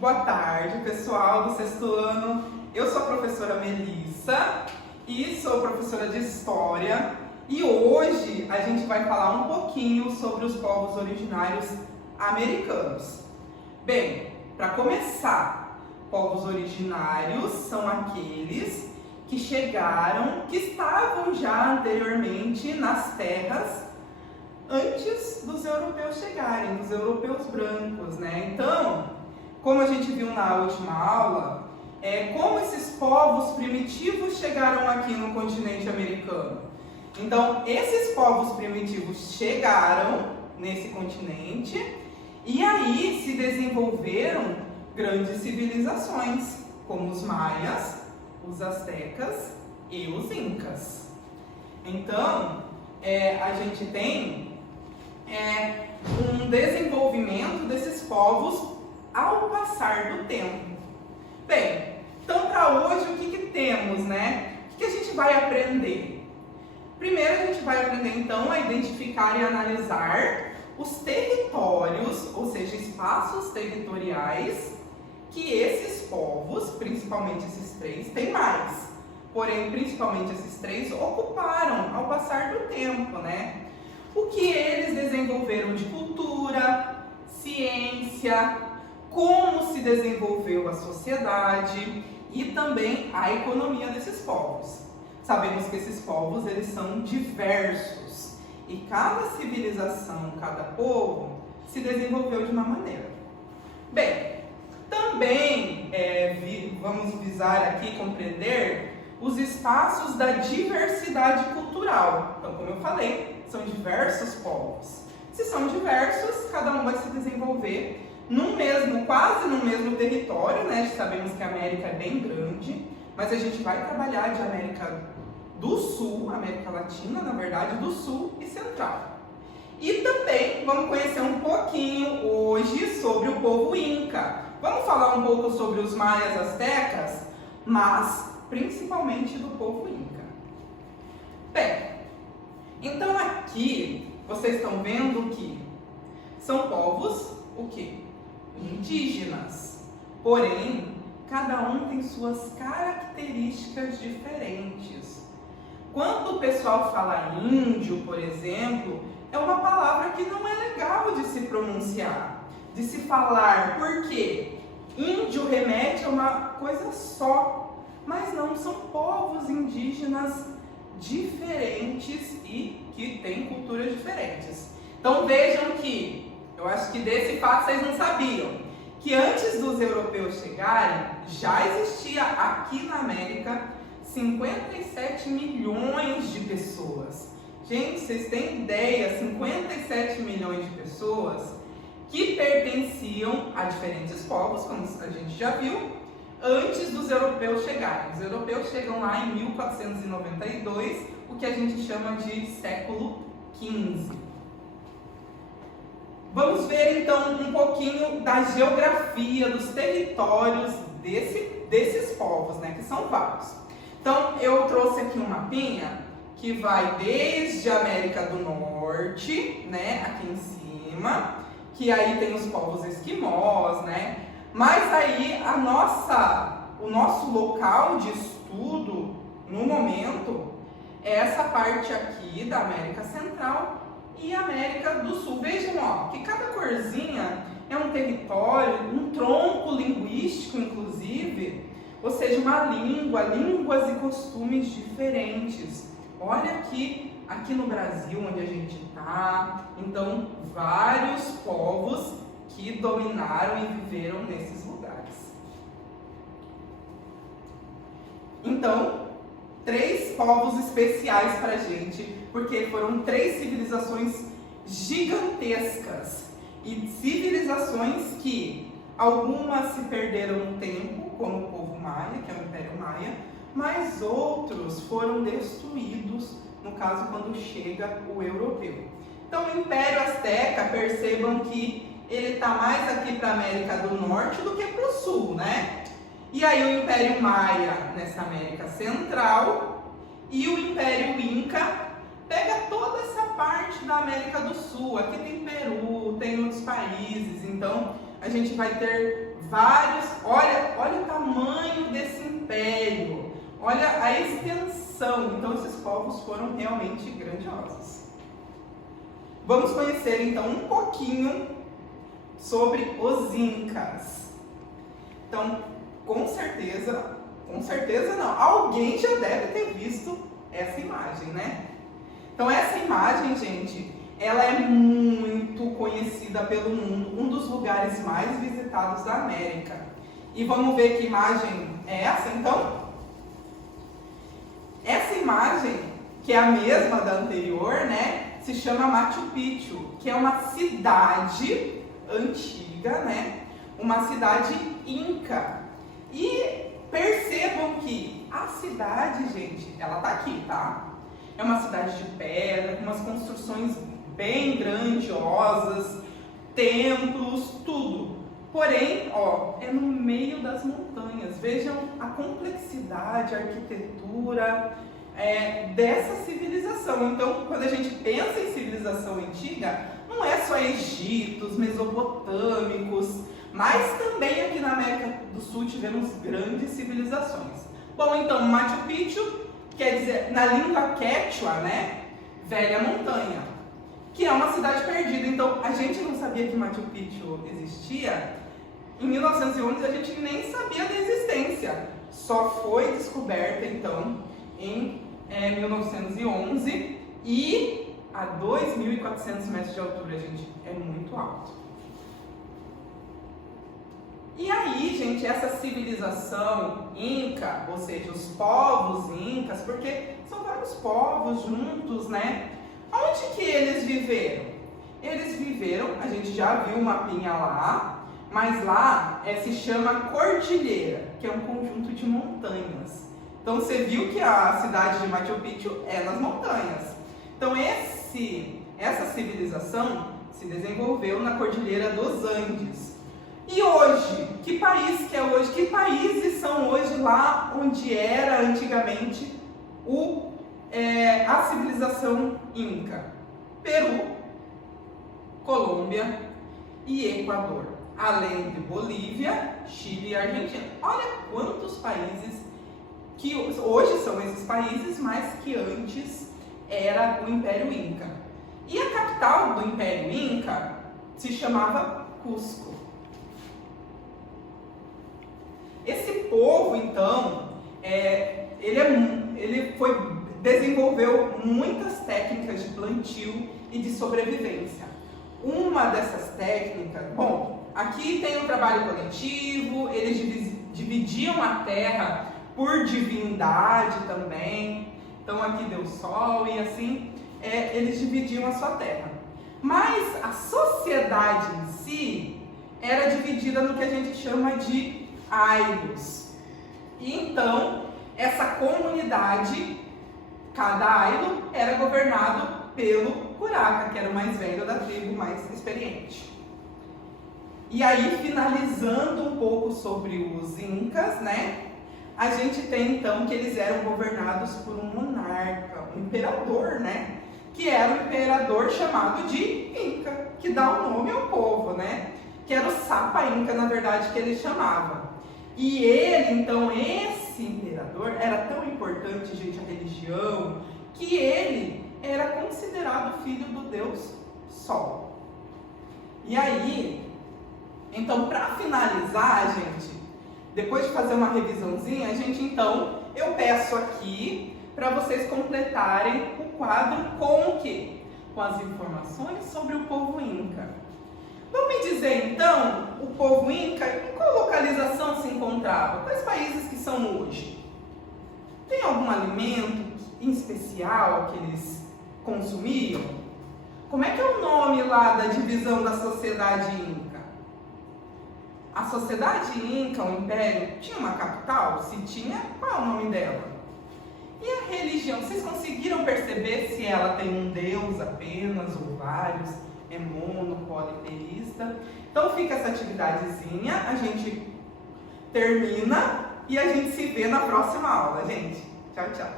Boa tarde, pessoal do sexto ano. Eu sou a professora Melissa e sou professora de História. E hoje a gente vai falar um pouquinho sobre os povos originários americanos. Bem, para começar, povos originários são aqueles que chegaram, que estavam já anteriormente nas terras antes dos europeus chegarem, dos europeus brancos, né? Então, como a gente viu na última aula, como esses povos primitivos chegaram aqui no continente americano. Então, esses povos primitivos chegaram nesse continente e aí se desenvolveram grandes civilizações, como os maias, os astecas e os incas. Então, a gente tem um desenvolvimento desses povos ao passar do tempo. Bem, então para hoje o que temos, né? O que a gente vai aprender? Primeiro a gente vai aprender então a identificar e analisar os territórios, ou seja, espaços territoriais que esses povos, principalmente esses três, têm mais. Porém, principalmente esses três ocuparam ao passar do tempo, né? O que eles desenvolveram de cultura, ciência, como se desenvolveu a sociedade e também a economia desses povos. Sabemos que esses povos eles são diversos e cada civilização, cada povo se desenvolveu de uma maneira. Bem, também vamos visar aqui compreender os espaços da diversidade cultural. Então, como eu falei, são diversos povos. Se são diversos, cada um vai se desenvolver quase no mesmo território, né? Sabemos que a América é bem grande, mas a gente vai trabalhar de América do Sul, América Latina, na verdade, do Sul e Central. E também vamos conhecer um pouquinho hoje sobre o povo Inca. Vamos falar um pouco sobre os maias astecas, mas principalmente do povo Inca. Bem, então aqui vocês estão vendo que são povos o quê? Indígenas. Porém, cada um tem suas características diferentes. Quando o pessoal fala índio, por exemplo, é uma palavra que não é legal de se pronunciar, de se falar, porque índio remete a uma coisa só, mas não, são povos indígenas diferentes e que têm culturas diferentes. Então vejam que, eu acho que desse fato vocês não sabiam, que antes dos europeus chegarem, já existia aqui na América 57 milhões de pessoas. Gente, vocês têm ideia, 57 milhões de pessoas que pertenciam a diferentes povos, como a gente já viu, antes dos europeus chegarem. Os europeus chegam lá em 1492, o que a gente chama de século XV. Vamos ver então um pouquinho da geografia, dos territórios desses povos, né, que são vários. Então eu trouxe aqui um mapinha que vai desde a América do Norte, né, aqui em cima, que aí tem os povos esquimós, né, mas aí o nosso local de estudo no momento é essa parte aqui da América Central e América do Sul. Vejam, ó, que cada corzinha é um território, um tronco linguístico, inclusive, ou seja, uma língua, línguas e costumes diferentes. Olha aqui no Brasil, onde a gente está, então, vários povos que dominaram e viveram nesses lugares. Então, 3 povos especiais para a gente, porque foram 3 civilizações gigantescas e civilizações que algumas se perderam no tempo, como o povo maia, que é o Império Maia, mas outros foram destruídos, no caso, quando chega o europeu. Então, o Império Azteca, percebam que ele está mais aqui para a América do Norte do que para o Sul, né? E aí o Império Maia nessa América Central e o Império Inca pega toda essa parte da América do Sul. Aqui tem Peru, tem outros países, então a gente vai ter olha o tamanho desse império, olha a extensão. Então esses povos foram realmente grandiosos. Vamos conhecer então um pouquinho sobre os Incas. Então, com certeza não, alguém já deve ter visto essa imagem, né? Então essa imagem, gente, ela é muito conhecida pelo mundo, um dos lugares mais visitados da América. E vamos ver que imagem é essa, então? Essa imagem, que é a mesma da anterior, né, se chama Machu Picchu, que é uma cidade antiga, né, uma cidade inca. E percebam que a cidade, gente, ela tá aqui, tá? É uma cidade de pedra, com umas construções bem grandiosas, templos, tudo. Porém, é no meio das montanhas. Vejam a complexidade, a arquitetura dessa civilização. Então, quando a gente pensa em civilização antiga, não é só Egito, mesopotâmicos, mas também aqui na América do Sul tivemos grandes civilizações. Bom, então, Machu Picchu quer dizer, na língua quechua, né, velha montanha, que é uma cidade perdida. Então, a gente não sabia que Machu Picchu existia. Em 1911, a gente nem sabia da existência. Só foi descoberta, então, em 1911 e a 2.400 metros de altura, gente, é muito alto. E aí, gente, essa civilização inca, ou seja, os povos incas, porque são vários povos juntos, né? Onde que eles viveram? Eles viveram, a gente já viu um mapinha lá, mas lá se chama Cordilheira, que é um conjunto de montanhas. Então você viu que a cidade de Machu Picchu é nas montanhas. Então essa civilização se desenvolveu na Cordilheira dos Andes. E hoje, que país que é hoje? Que países são hoje lá onde era antigamente a civilização inca? Peru, Colômbia e Equador, além de Bolívia, Chile e Argentina. Olha quantos países que hoje são esses países, mas que antes era o Império Inca. E a capital do Império Inca se chamava Cusco. Esse povo, então, ele desenvolveu muitas técnicas de plantio e de sobrevivência. Uma dessas técnicas, bom, aqui tem um trabalho coletivo, eles dividiam a terra por divindade também. Então aqui deu sol e assim, eles dividiam a sua terra. Mas a sociedade em si era dividida no que a gente chama de ailos. E então, essa comunidade, cada ailo era governado pelo curaca, que era o mais velho da tribo, mais experiente. E aí, finalizando um pouco sobre os incas, né? A gente tem então que eles eram governados por um monarca, um imperador, né? Que era o imperador chamado de Inca, que dá o nome ao povo, né? Que era o Sapa Inca, na verdade, que ele chamava. E ele, então, esse imperador, era tão importante, gente, a religião, que ele era considerado filho do deus Sol. E aí, então, para finalizar, gente, depois de fazer uma revisãozinha, eu peço aqui para vocês completarem o quadro com o quê? Com as informações sobre o povo Inca. Vamos me dizer, então, o povo Inca, em qual localização se encontrava? Quais países que são hoje? Tem algum alimento em especial que eles consumiam? Como é que é o nome lá da divisão da sociedade Inca? A sociedade Inca, o Império, tinha uma capital? Se tinha, qual é o nome dela? E a religião, vocês conseguiram perceber se ela tem um deus apenas ou vários? É mono, politeísta? Então fica essa atividadezinha, a gente termina e a gente se vê na próxima aula, gente. Tchau, tchau.